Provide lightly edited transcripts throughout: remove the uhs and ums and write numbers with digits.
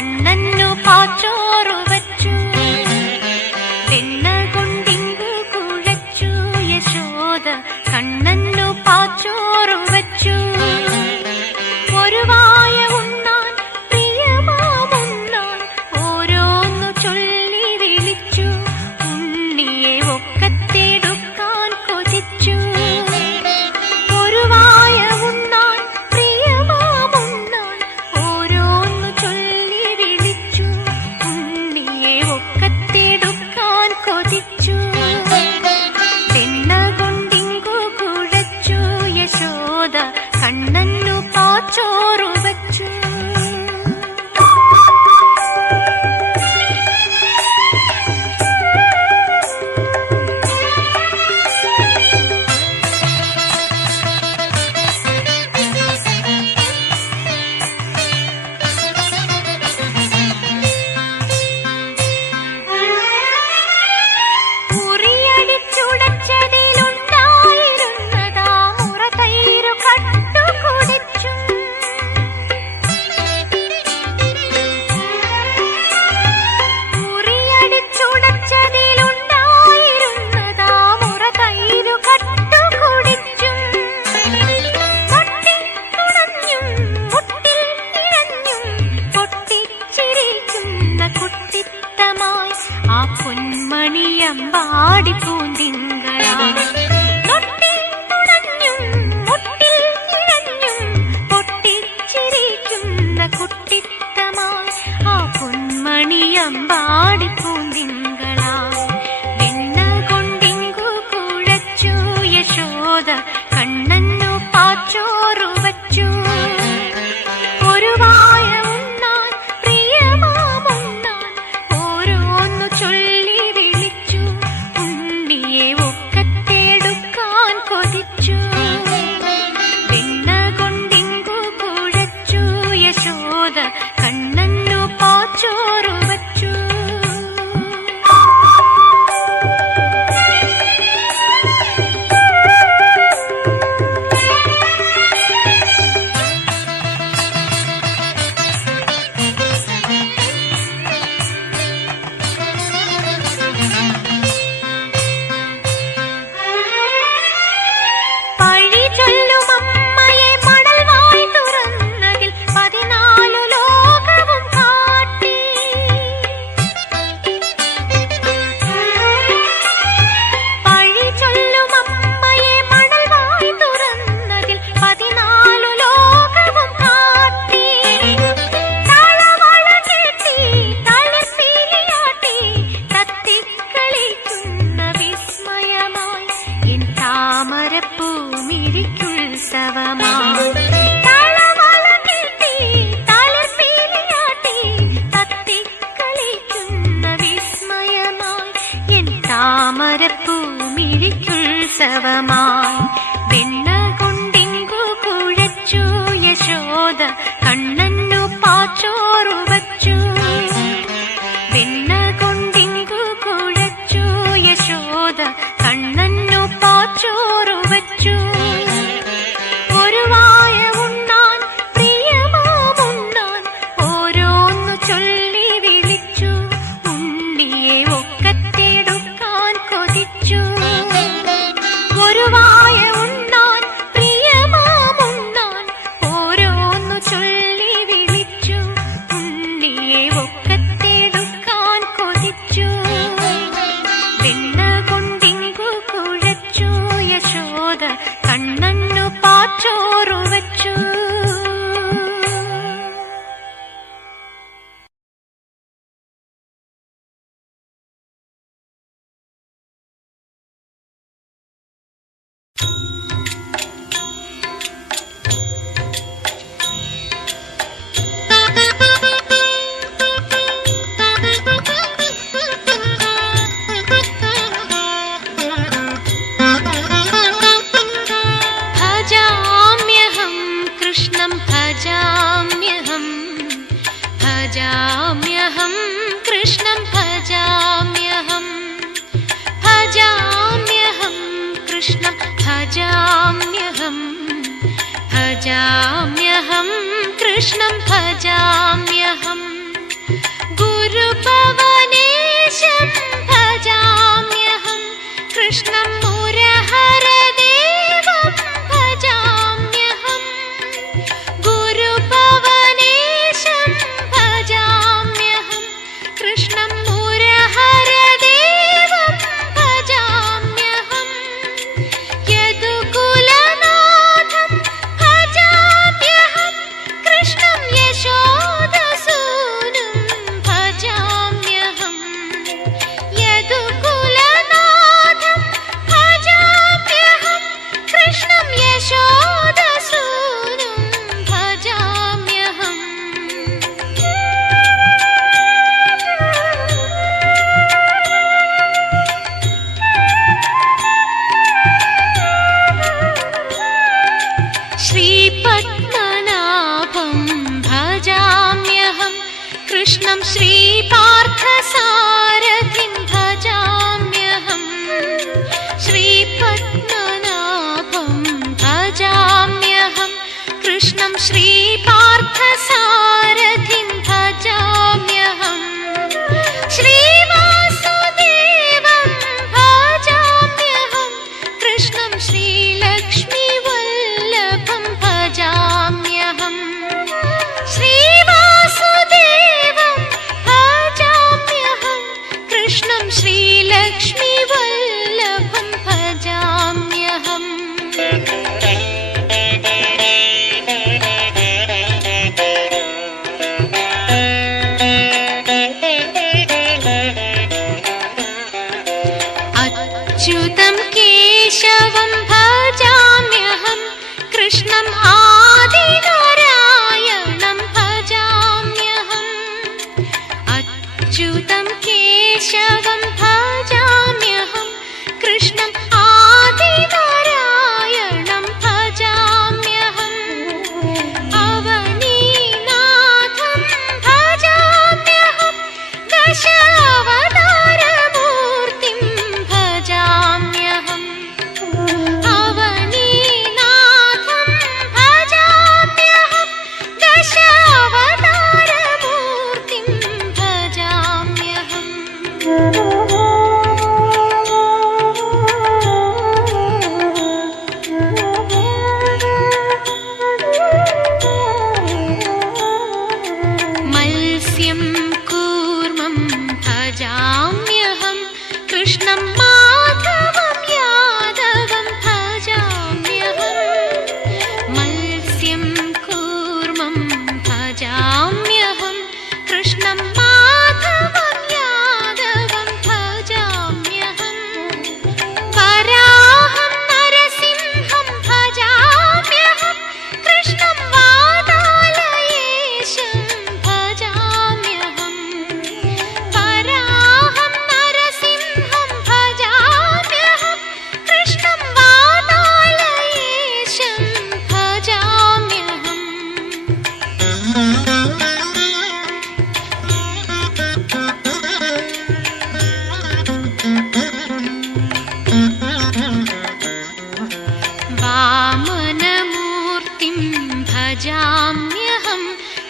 കണ്ണന്നു പാച്ചോറു വച്ചു. വെണ്ണ കൊണ്ടിങ്കു കുഴച്ചു യശോദ കണ്ണന്നു പാച്ചോറു വച്ചു. ഒരു വായ ഉണ്ണാൻ പ്രിയമാമുണ്ണാൻ ഓരോന്നു ചൊല്ലി വിളിച്ചു. ഉണ്ണിയെ ഒക്കത്തെടുക്കാൻ കൊതിച്ചു. ഒരു വായ ഉണ്ണാൻ പ്രിയമാമുണ്ണാൻ ഓരോന്നു ചൊല്ലി വിളിച്ചു. ഉണ്ണിയെ ഒക്കത്തെടുക്കാൻ കൊതിച്ചു. വെണ്ണ കൊണ്ടിങ്കു കുഴച്ചു യശോദ കണ്ണന്നു പാച്ചോറു വച്ചു. ഉറിയടിച്ചുടച്ചതിലുണ്ടായിരുന്നതാ മുറതൈരു കട്ടു കുടിച്ചു. ഉറിയടിച്ചുടച്ചതിലുണ്ടായിരുന്നതാ മുറതൈരു കട്ടു കുടിച്ചു. പൊട്ടിത്തുടഞ്ഞും മുട്ടിൽ ഇഴഞ്ഞും പൊട്ടിച്ചിരിക്കുന്ന കുട്ടിത്തമായി ആ പൊന്മണിയമ്പാടി പൂന്തിങ്കളാ. പൊട്ടിത്തുടഞ്ഞും മുട്ടിൽ ഇഴഞ്ഞും പൊട്ടിച്ചിരിക്കുന്ന കുട്ടിത്തമായി ആ പൊന്മണിയമ്പാടി പൂന്തിങ്കളാ. വെണ്ണ കൊണ്ടിങ്കു കുഴച്ചു യശോദ കണ്ണന്നു പാച്ചോറു വച്ചു. ഒരു വായ ഉണ്ണാൻ പ്രിയമാമുണ്ണാൻ ഓരോന്നു ചൊല്ലി വിളിച്ചു. ഉണ്ണിയെ ഒക്കത്തെടുക്കാൻ കൊതിച്ചു. വെണ്ണ കൊണ്ടിങ്കു കുഴച്ചു യശോദ കണ്ണന്നു പാച്ചോറു വച്ചു. പഴി ചൊല്ലും അമ്മയെ മടൽവായ് തുറന്നതിൽ 14 ലോകവും കാട്ടി. പഴി ചൊല്ലും അമ്മയെ മടൽവായ് തുറന്നതിൽ 14 ലോകവും കാട്ടി. താളവള കെട്ടി തളിർപ്പീലിയാട്ടി തത്തിക്കളിക്കുന്ന വിസ്മയമായി എൻ താമരപ്പൂമിരിക്കുത്സവമായി. താളവള കെട്ടി തളിർപ്പീലിയാട്ടി തത്തിക്കളിക്കുന്ന വിസ്മയമായി എൻ താമരപ്പൂമിരിക്കുത്സവമായി. വെണ്ണ കൊണ്ടിങ്കു കുഴച്ചു യശോദ കണ്ണന്നു പാച്ചോറു വച്ചു. വെണ്ണ കൊണ്ടിങ്കു കുഴച്ചു യശോദ കണ്ണന്നു പാച്ചോറു വച്ചു. ഒരു വായ ഉണ്ണാൻ പ്രിയമാമുണ്ണാൻ ഓരോന്നു ചൊല്ലി വിളിച്ചു. ഉണ്ണിയെ ഒക്കത്തെടുക്കാൻ കൊതിച്ചു. ഒരു വായ ഉണ്ണാൻ പ്രിയമാമുണ്ണാൻ ഓരോന്നു ചൊല്ലി വിളിച്ചു. ഉണ്ണിയെ ഒക്കത്തെടുക്കാൻ കൊതിച്ചു. വെണ്ണ കൊണ്ടിങ്കു കുഴച്ചു യശോദ കണ്ണന്നു പാച്ചോറു വച്ചു. ഭജാമ്യഹം കൃഷ്ണം ഭജാമ്യഹം ഭജാമ്യഹം കൃഷ്ണം ഭജാമ്യഹം ഭജാമ്യഹം കൃഷ്ണം ഭജാമ്യഹം ഭജാമ്യഹം കൃഷ്ണം ഭജാമ്യഹം गुरुपवनेशं भजाम्यहं कृष्णं मुरहरदेवं भजाम्यहं गुरुपवनेशं भजाम्यहं कृष्णं मुरहरदेवं भजाम्यहं यदुकुलनाथं भजाम्यहं कृष्णं यशोदसूनुं भजाम्यहं यदुकुलनाथं भजाम्यहं कृष्णं यशोदसूनुं भजाम्यहम् श्रीपद्मनाभं भजाम्यहं कृष्णं श्रीपार्थसारथिं भजाम्यहं श्रीपद्मनाभं भजाम्यहं कृष्णं श्रीपार्थसारथिं भजाम्यहं श्रीवासुदेवं भजाम्यहं कृष्णं श्रीलक्ष्मीवल्लभं भजाम्यहं श्रीवासुदेवं भजाम्यहं कृष्णं श्रीलक्ष्मीवल्लभं भजाम्यहम् अच्युतं केशवं भजाम्यहं कृष्णं आदिनारायणं भजाम्यहम् अच्युतं केशवं भजाम्यहं कृष्णं आदिनारायणं भजाम्यहम् अवनीनाथं भजाम्यहं दशावतारमूर्तिं भजाम्यहम् अवनीनाथं भजाम्यहं दशावतारमूर्तिं भजाम्यहम् मत्स्यं कूर्मं भजाम्यहं कृष्णं माधवं यादवं भजाम्यहं मत्स्यं कूर्मं भजाम्यहं कृष्णं माधवं यादवं भजाम्यहं वराहं नरसिंहं भजाम्यहं कृष्णं वातालयेशं भजाम्यहं वराहं नरसिंहं भजाम्यहं कृष्णं वातालयेशं भजाम्यहम् वामनमूर्तिं भजाम्यहं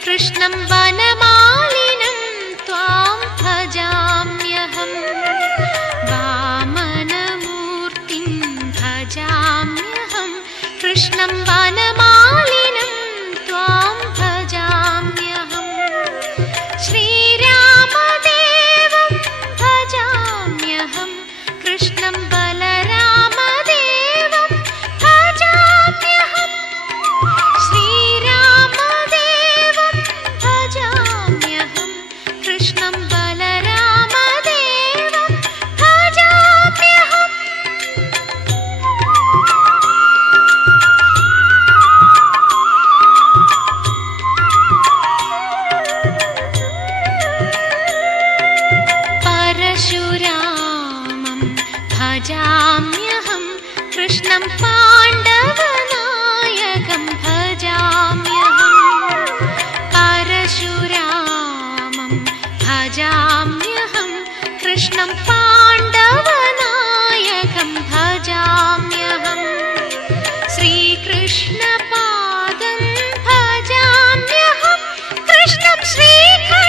कृष्णं वनमालिनं त्वां भजाम्यहं वामनमूर्तिं भजाम्यहं कृष्णं वनमालिनं त्वां भजाम्यहं श्रीरामदेवं भजाम्यहं कृष्णं बलरामदेवं भजाम्यहं श्रीरामदेवं भजाम्यहं कृष्णं बलरामदेवं भजाम्यहम् परशुरामं भजाम्यहं कृष्णं पाण्डवनायकं भजाम्यहं परशुरामं भजाम्यहं कृष्णं पाण्डवनायकं भजाम्यहं श्रीकृष्णपादं भजाम्यहं कृष्णं श्रीखड्गदेवं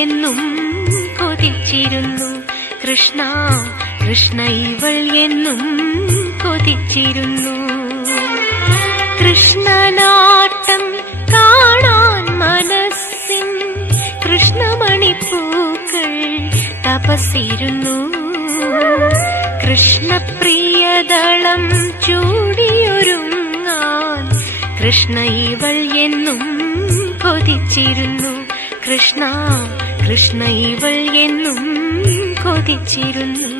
എന്നും കൊതിച്ചിരുന്നു കൃഷ്ണ കൃഷ്ണ ഇവൾ എന്നും കൊതിച്ചിരുന്നു. കൃഷ്ണനാട്ടം കാണാൻ മനസ്സിൻ കൃഷ്ണമണിപ്പൂക്കൾ തപസ്സിരുന്നു. കൃഷ്ണപ്രിയദളം ചൂടിയൊരുങ്ങാൻ കൃഷ്ണ ഇവൾ എന്നും കൊതിച്ചിരുന്നു കൃഷ്ണ കൃഷ്ണ ഇവൾ എന്നും കൊതിച്ചിരുന്നു.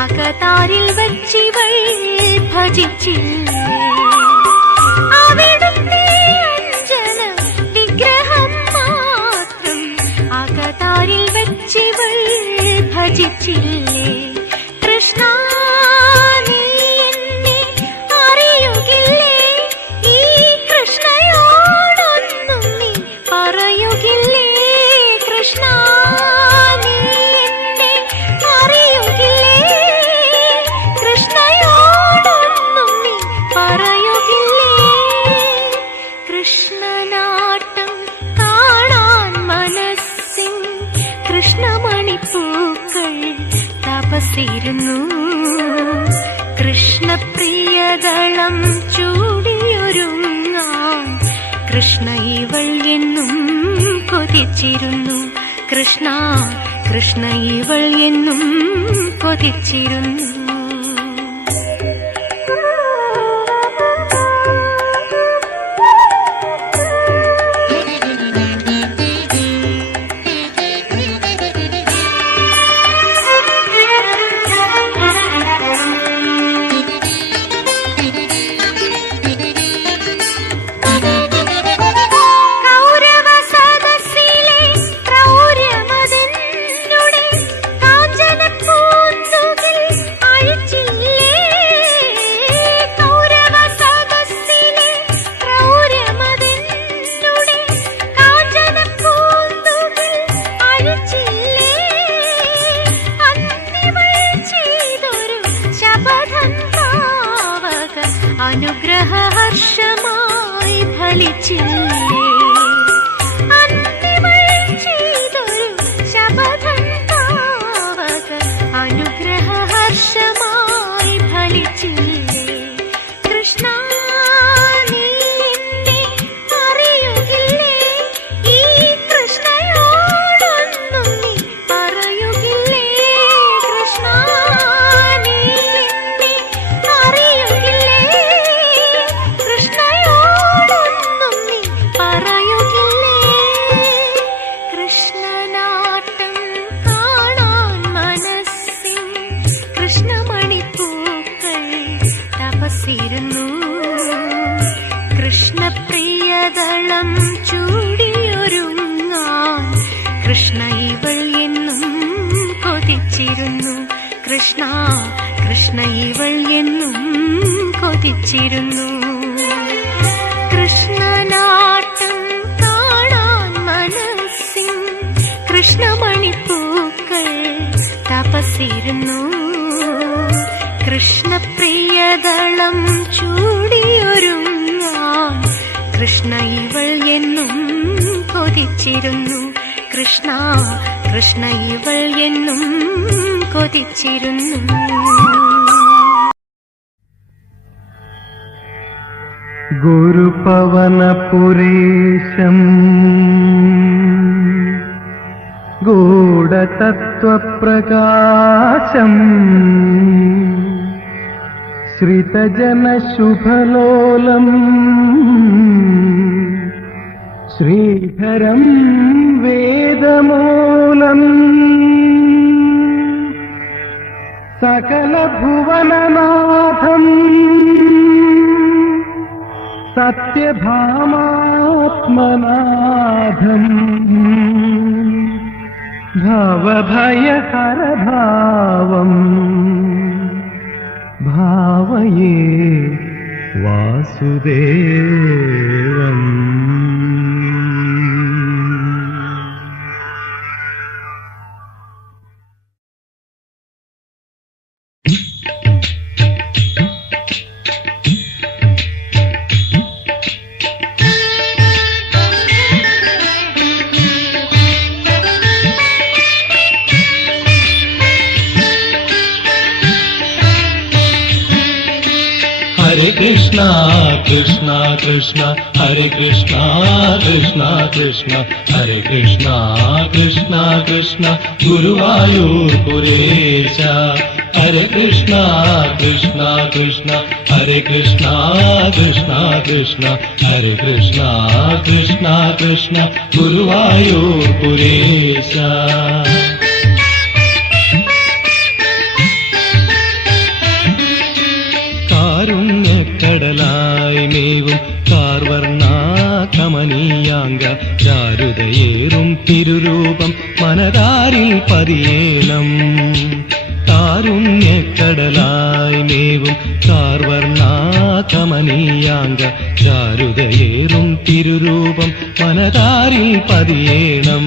അകതാരിൽ വച്ചിവൾ ഭജിച്ചില്ലേ അവിടുത്തെ അഞ്ജന വിഗ്രഹം മാത്രം അകതാരിൽ വച്ചിവൾ ഭജിച്ചില്ലേ കൃഷ്ണ നീ എന്നെ അറിയുകില്ലേ ഈ കൃഷ്ണയോടൊന്നും നീ പറയുകില്ലേ കൃഷ്ണ കൃഷ്ണനാട്ടം കാണാൻ മനസ്സിൻ കൃഷ്ണമണിപ്പൂക്കൾ തപസ്സിരുന്നു. കൃഷ്ണപ്രിയദളം ചൂടിയൊരുങ്ങാൻ കൃഷ്ണ ഇവൾ എന്നും കൊതിച്ചിരുന്നു കൃഷ്ണ കൃഷ്ണ ഇവൾ എന്നും കൊതിച്ചിരുന്നു. അനുഗ്രഹ ഹർഷമായി ഫലിച്ചില്ലേ അന്തിമൾ ചെയ്തൊരു ശപഥം താവക അനുഗ്രഹ ഹർഷമായി ഫലിച്ചില്ലേ കൃഷ്ണ നീ എന്നെ അറിയുകില്ലേ ഈ കൃഷ്ണയോടൊന്നും നീ പറയുകില്ലേ കൃഷ്ണ നീ എന്നെ അറിയുകില്ലേ കൃഷ്ണനാട്ടം കാണാൻ മനസ്സിൻ കൃഷ്ണമണിപ്പൂക്കൾ തപസ്സിരുന്നു. കൃഷ്ണപ്രിയദളം ചൂടിയൊരുങ്ങാൻ കൃഷ്ണ ഇവൾ എന്നും കൊതിച്ചിരുന്നു കൃഷ്ണ കൃഷ്ണ ഇവൾ എന്നും കൊതിച്ചിരുന്നു. കൃഷ്ണനാട്ടം കാണാൻ മനസ്സിൻ കൃഷ്ണമണിപ്പൂക്കൾ തപസ്സിരുന്നു. കൃഷ്ണപ്രിയദളം ചൂടിയൊരുങ്ങാൻ കൃഷ്ണ ഇവൾ എന്നും കൊതിച്ചിരുന്നു കൃഷ്ണ കൃഷ്ണ ഇവൾ എന്നും കൊതിച്ചിരുന്നു. ഗുരുപവനപുരീശം ഗൂഢതത്വപ്രകാശം ശ്രിതജനശുഭലോലം Sreedharam വേദമൂലം സകലഭുവനനാഥം സത്യഭാമാത്മനാഥം ഭവഭയഹരഭാവം ഭാവയേ വാസുദേവം. Hare Krishna, Krishna Krishna, Hare Krishna, Krishna Krishna, Hare Krishna, Krishna Krishna, Guruvayur Puresha. Hare Krishna, Krishna Krishna, Hare Krishna, Krishna Krishna, Hare Krishna, Krishna Krishna, Guruvayur Puresha. കാരുണ്യക്കടലായി മേവും കാർവർണാ കമനീയാംഗ ചാരുതയേറും തിരുരൂപം മനതാരിൽ പതിയേണം. കാരുണ്യക്കടലായി മേവും കാർവർണാ കമനീയാംഗ ചാരുതയേറും തിരുരൂപം മനതാരിൽ പതിയേണം.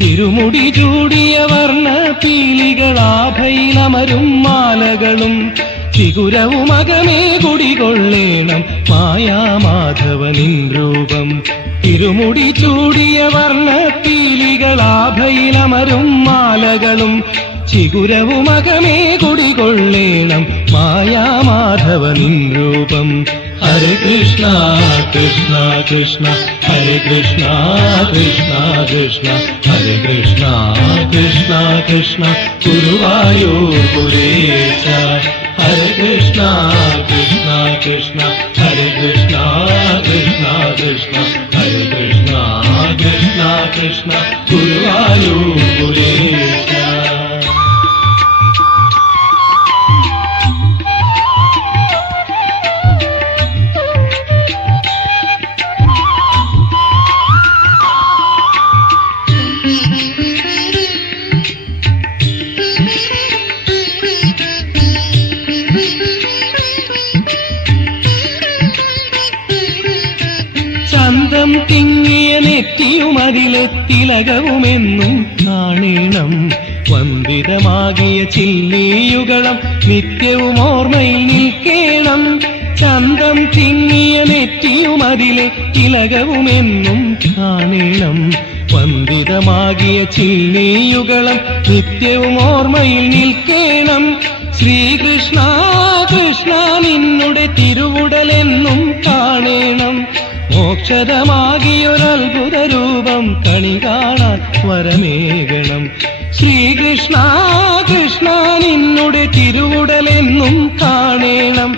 തിരുമുടി ചൂടിയ വർണ്ണ പീലികളാഭയിലമരും മാലകളും ചിഗുരവുമകമേ കുടികൊള്ളേണം മായാമാധവനിൻ രൂപം. തിരുമുടി ചൂടിയ വർണ്ണ പീലികളാഭയിലമരും മാലകളും ചിഗുരവുമകമേ കുടികൊള്ളേണം മായാമാധവനിൻ രൂപം. ഹരേ കൃഷ്ണ കൃഷ്ണ കൃഷ്ണ ഹരേ കൃഷ്ണ കൃഷ്ണ കൃഷ്ണ ഹരേ Krishna Krishna Krishna Guruvayur പുരേശ. Hare Krishna, Krishna Krishna, Hare Krishna, Krishna Krishna, Hare Krishna, Krishna Krishna, Guruvayur Puresha. ചന്തം തിങ്ങിയ നെറ്റിയുമതിലെ തിലകവുമെന്നും കാണേണം. വന്ദിതമാകിയ ചില്ലിയുകളം നിത്യവും ഓർമ്മയിൽ നിൽക്കേണം. ചന്തം തിങ്ങിയ നെറ്റിയുമതിലെ തിലകവുമെന്നും കാണേണം. വന്ദിതമാകിയ ചില്ലിയുകളം നിത്യവും ഓർമ്മയിൽ നിൽക്കേണം. ശ്രീകൃഷ്ണ കൃഷ്ണ നിന്നുടെ തിരുവുടലെന്നും കാണേണം. മോക്ഷതമാകിയൊരത്ഭുത രൂപം കണി കാണാൻ വരമേകണം. ശ്രീകൃഷ്ണ കൃഷ്ണ നിന്നുടെ തിരുവുടലെന്നും കാണേണം.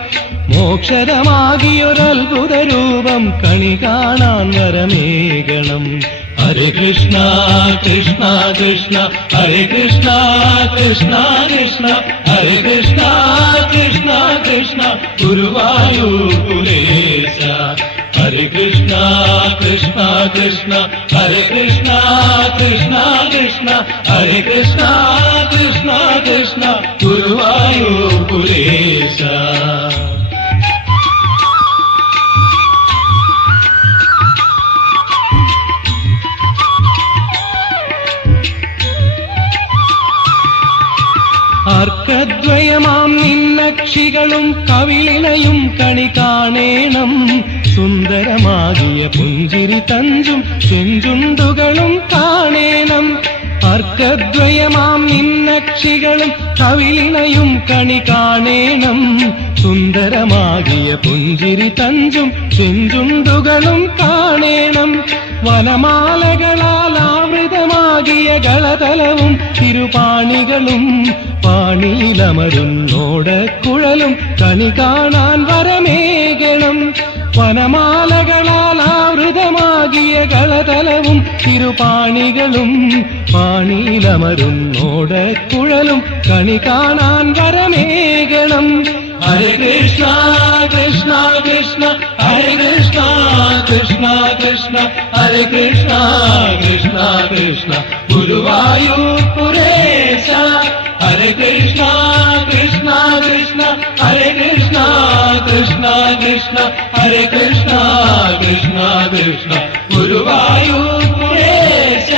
മോക്ഷതമാകിയൊരത്ഭുത രൂപം കണി കാണാൻ വരമേകണം. ഹരേ കൃഷ്ണ കൃഷ്ണ കൃഷ്ണ ഹരേ കൃഷ്ണ കൃഷ്ണ കൃഷ്ണ ഹരേ Krishna Krishna Krishna Guruvayur പുരേശ. Hare Krishna, Krishna Krishna, Hare Krishna, Krishna Krishna, Hare Krishna, Krishna Krishna, Guruvayur Puresha. അർക്കദ്വയമാം നിന്നക്ഷികളും കവിളിണയും കണി കാണേണം. സുന്ദരമാകിയ പുഞ്ചിരി തഞ്ചും ചെഞ്ചുണ്ടുകളും കാണേണം. അർക്കദ്വയമാം നിന്നക്ഷികളും കവിളിണയും കണി കാണേണം. സുന്ദരമാകിയ പുഞ്ചിരി തഞ്ചും ചെഞ്ചുണ്ടുകളും കാണേണം. വനമാലകളാൽ ആവൃതമായ അമൃതമാകിയ കളതലവും തിരുപാണികളും പാണിയിലമരുന്നോടക്കുഴലും കണി കാണാൻ വരമേകണം. വനമാലകളാൽ ആവൃതമാകിയ കളതലവും തിരുപാണികളും പാണിയിലമരുന്നോടക്കുഴലും കണി കാണാൻ വരമേകണം. ഹരേ കൃഷ്ണ കൃഷ്ണ കൃഷ്ണ ഹരേ കൃഷ്ണ കൃഷ്ണ കൃഷ്ണ ഹരേ കൃഷ്ണ കൃഷ്ണ കൃഷ്ണ ഗുരുവായൂർപുരേശ. ഹരേ കൃഷ്ണ കൃഷ്ണ കൃഷ്ണ ഹരേ കൃഷ്ണ കൃഷ്ണ കൃഷ്ണ ഹരേ കൃഷ്ണ കൃഷ്ണ കൃഷ്ണ ഗുരുവായൂർപുരേശ.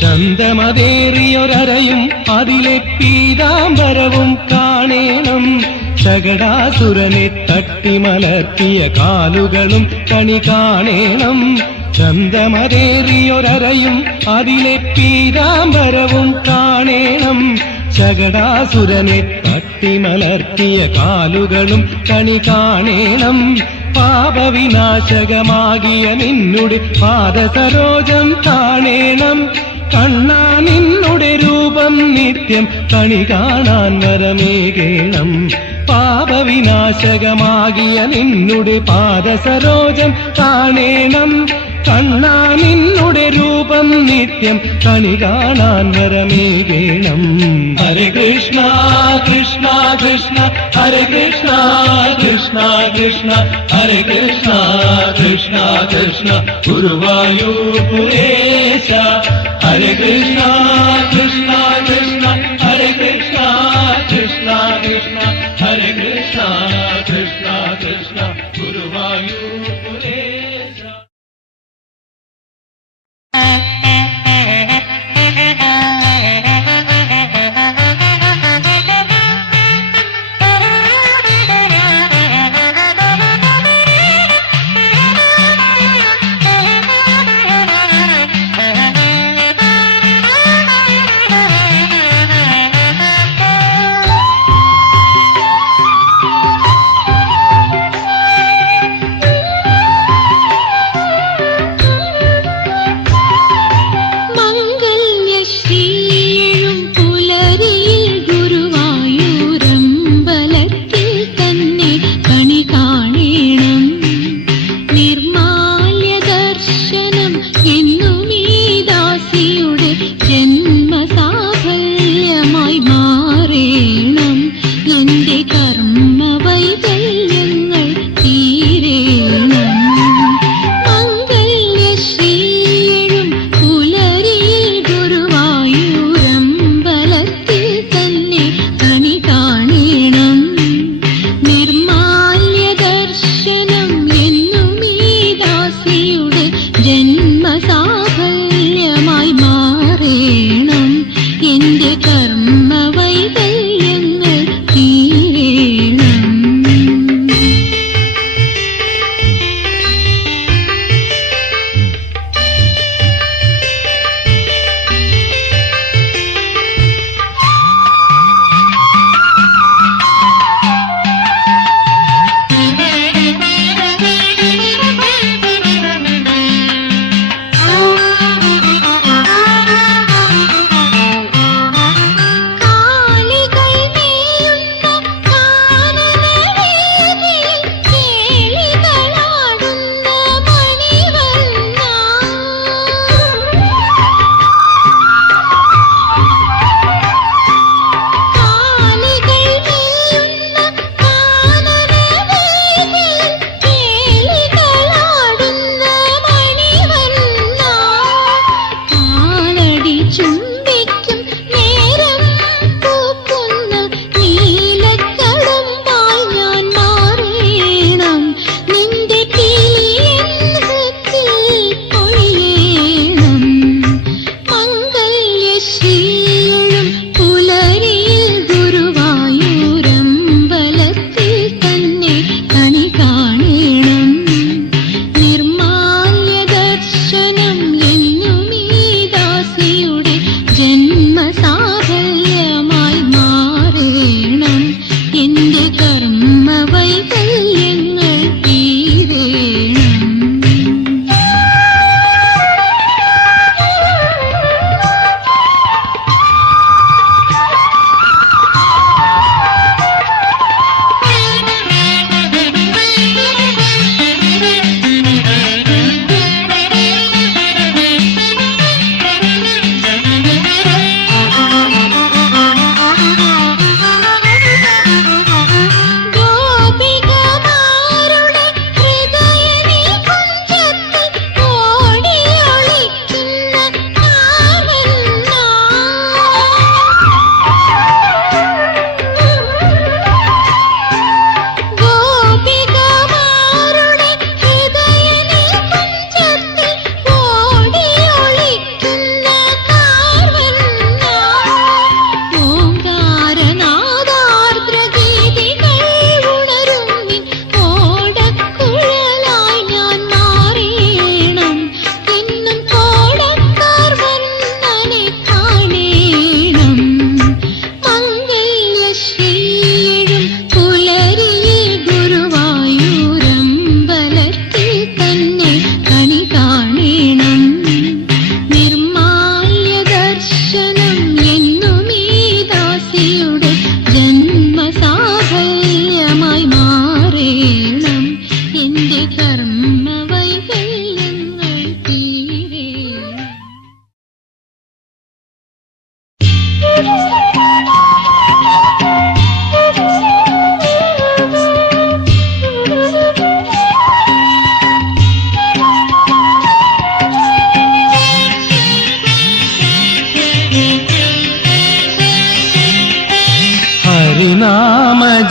ചന്ദമതേറിയൊരരയും അതിലെ പീതാംബരവും കാണേണം. ശകടാസുരനെ തട്ടിമലർത്തിയ കാലുകളും കണി കാണേണം. ചന്ദമതേറിയൊരരയും അതിലെ പീതാംബരവും കാണേണം. ശകടാസുരനെ തട്ടിമലർത്തിയ കാലുകളും കണി കാണേണം. പാപവിനാശകമാകിയ നിന്നുടെ പാദസരോജം കാണേണം. കണ്ണാ നിന്നുടെ രൂപം നിത്യം കണി കാണാൻ വരമേകേണം. പാപവിനാശകമാകിയ നിന്നുടെ പാദസരോജം കാണേണം. കണ്ണാ നിന്നുടെ രൂപം നിത്യം കണി കാണാൻ വരമേകേണം. ഹരേ കൃഷ്ണ കൃഷ്ണ കൃഷ്ണ ഹരേ കൃഷ്ണ കൃഷ്ണ കൃഷ്ണ ഹരേ കൃഷ്ണ കൃഷ്ണ കൃഷ്ണ ഗുരുവായൂർപുരേശ. ഹരേ കൃഷ്ണ കൃഷ്ണ കൃഷ്ണ ഹരേ കൃഷ്ണ കൃഷ്ണ കൃഷ്ണ ഹരേ കൃഷ്ണ കൃഷ്ണ കൃഷ്ണ ഗുരുവായൂർപുരേശ.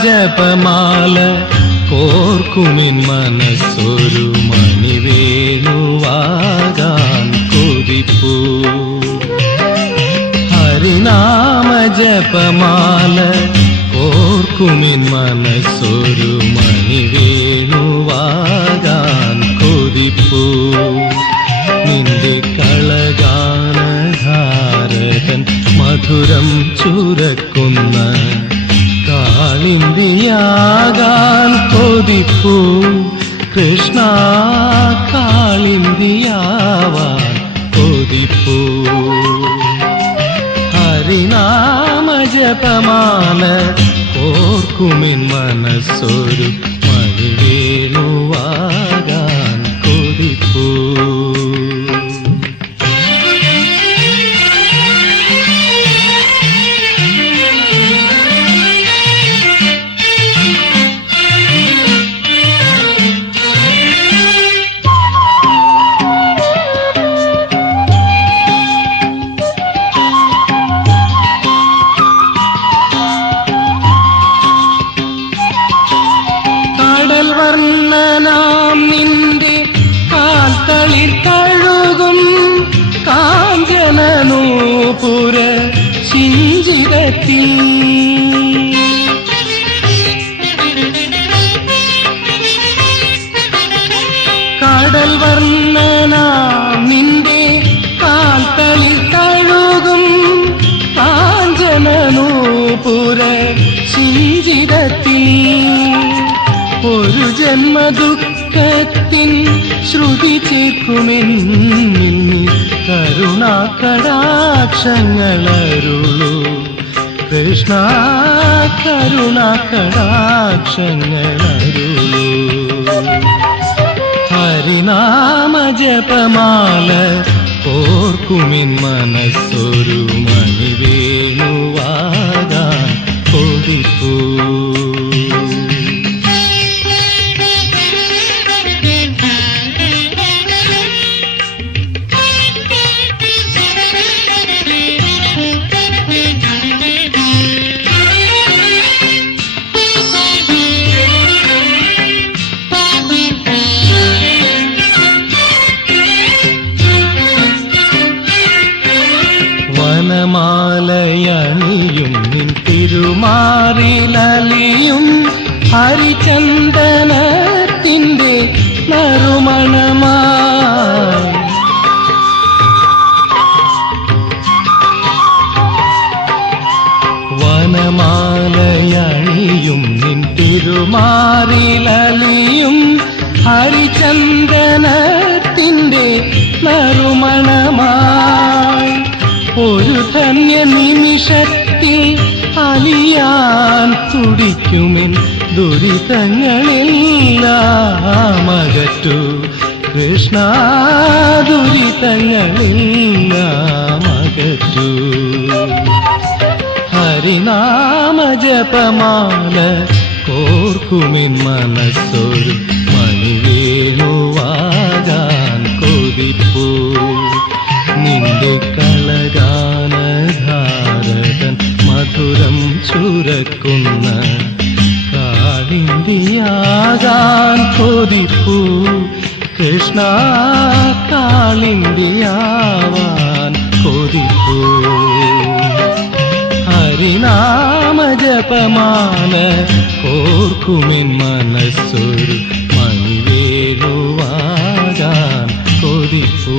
ജപമാല കോർക്കുമിൻ മനസ്സൊരു മണിവേണുവാകാൻ കൊതിപ്പൂ. ഹരിനാമ ജപമാല കോർക്കുമിൻ മനസ്സൊരു മണിവേണുവാകാൻ കൊതിപ്പൂ. നിന്റെ കളഗാനധാരകൻ മധുരം ചുരക്കുന്ന കാളിന്തിയാകാൻ കൊതിപ്പൂ. കൃഷ്ണ കാളിന്തിയാവാൻ കൊതിപ്പൂ. ഹരിനാമ ജപമാല ഓർക്കുമിൻ മനസ്സൊരു മണിവേണുവാകാൻ കൊതിപ്പൂ. വർണ്ണനാം നിന്റെ കാൽത്തളിർ കഴുകും കാഞ്ചനനൂപുര ശിഞ്ചിതത്തിൽ കടൽ വർണ്ണനാം നിന്റെ കാൽത്തളിർ കഴുകും കാഞ്ചനനൂപുര ശിഞ്ചിതത്തിൽ ഒരു ജന്മദുഃഖത്തിൻ ശ്രുതി ചേർക്കുമെന്നിൽ കരുണാകടാക്ഷങ്ങളരുളൂ. കൃഷ്ണ കരുണാകടാക്ഷങ്ങളരുളൂ. ഹരിനാമ ജപമാല ഓർക്കുമിൻ മനസ്സൊരു മണിവേണുവാകാൻ കൊതിപ്പൂ. വനമാലയണിയും നിൻ തിരുമാറിലലിയും ഹരിചന്ദനത്തിൻ്റെ നറുമണമായി. വനമാലയണിയും നിൻ തിരുമാറിലലിയും ഹരിചന്ദനത്തിൻ്റെ നറുമണമായി. ഒരു ധന്യ നിമിഷത്തിൽ അലിയാൻ തുടിക്കുമെൻ ദുരിതങ്ങളെല്ലാം അകറ്റൂ. കൃഷ്ണ ദുരിതങ്ങളെല്ലാം അകറ്റൂ. ഹരിനാമ ജപമാല കോർക്കുമിൻ മനസ്സൊരു മണിവേണുവാകാൻ കൊതിപ്പൂ. നിന്റെ കളഗാനധാരകൻ മധുരം ചുരക്കുന്ന കാളിന്തിയാകാൻ കൊതിപ്പൂ. കൃഷ്ണ കാളിന്തിയാവാൻ കൊതിപ്പൂ. ഹരിനാമ ജപമാല ഓർക്കുമിൻ മനസ്സൊരു മണിവേണുവാകാൻ കൊതിപ്പൂ.